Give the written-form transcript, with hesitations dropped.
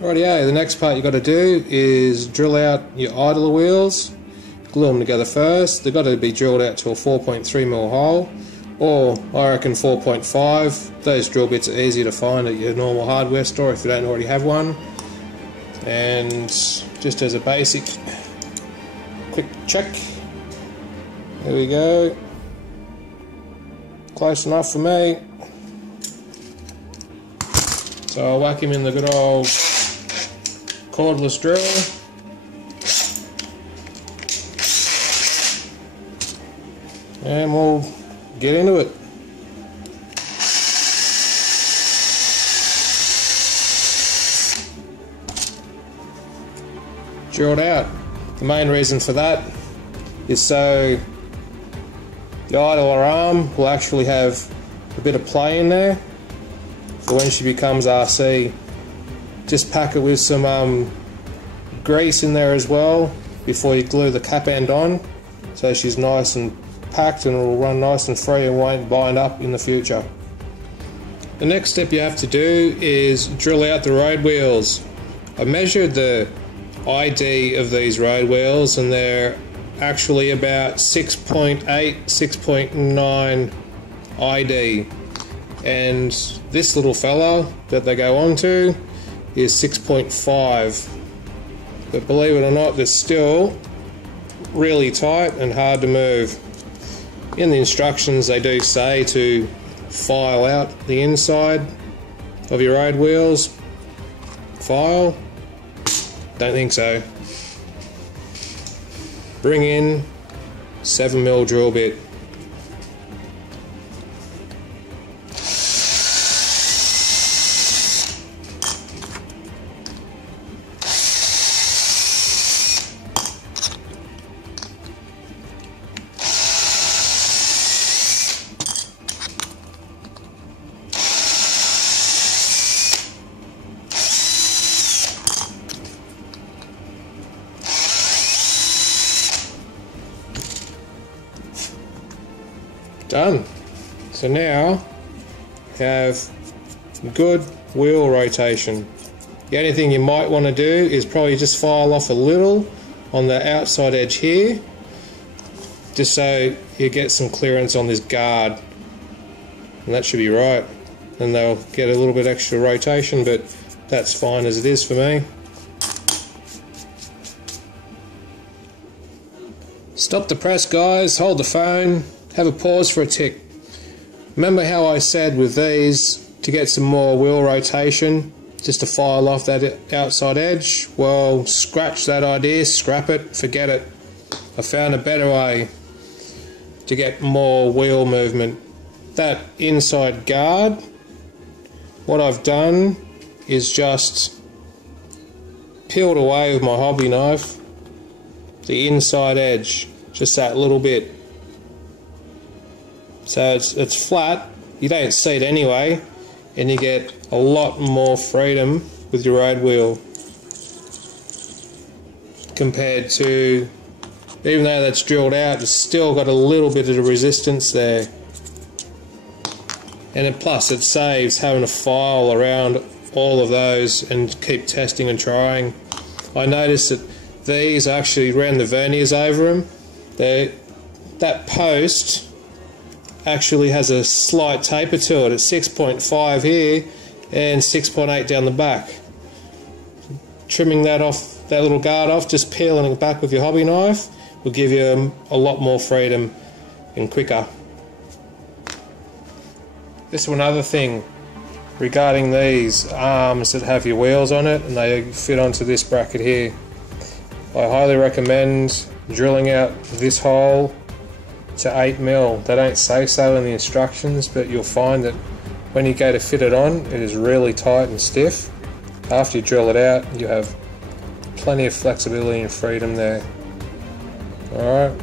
Rightio, the next part you got to do is drill out your idler wheels, glue them together first. They've got to be drilled out to a 4.3mm hole, or I reckon 4.5. Those drill bits are easy to find at your normal hardware store if you don't already have one. And just as a basic quick check, there we go, close enough for me. So I'll whack him in the good old cordless drill. And we'll get into it. Drilled out. The main reason for that is so the idler arm will actually have a bit of play in there for when she becomes RC. Just pack it with some grease in there as well before you glue the cap end on, so she's nice and packed and it will run nice and free and won't bind up in the future. The next step you have to do is drill out the road wheels. I measured the ID of these road wheels and they're actually about 6.8, 6.9 ID, and this little fella that they go on to is 6.5, but believe it or not, they're still really tight and hard to move. In the instructions they do say to file out the inside of your road wheels. File? Don't think so. Bring in 7mm drill bit. Done. So now you have good wheel rotation. The only thing you might want to do is probably just file off a little on the outside edge here, just so you get some clearance on this guard, and that should be right. And they'll get a little bit extra rotation, but that's fine as it is for me. Stop the press, guys, hold the phone, have a pause for a tick. Remember how I said with these, to get some more wheel rotation, just to file off that outside edge? Well, scratch that idea, scrap it, forget it. I found a better way to get more wheel movement. That inside guard, what I've done is just peeled away with my hobby knife the inside edge, just that little bit. So it's flat, you don't see it anyway, and you get a lot more freedom with your road wheel compared to, even though that's drilled out, it's still got a little bit of resistance there. And plus it saves having to file around all of those and keep testing and trying. I noticed that these actually ran the verniers over them. That post actually has a slight taper to it. It's 6.5 here and 6.8 down the back. Trimming that off, that little guard off, just peeling it back with your hobby knife will give you a lot more freedom and quicker. This is another thing regarding these arms that have your wheels on it and they fit onto this bracket here. I highly recommend drilling out this hole to 8mm. They don't say so in the instructions, but you'll find that when you go to fit it on, it is really tight and stiff. After you drill it out, you have plenty of flexibility and freedom there. Alright.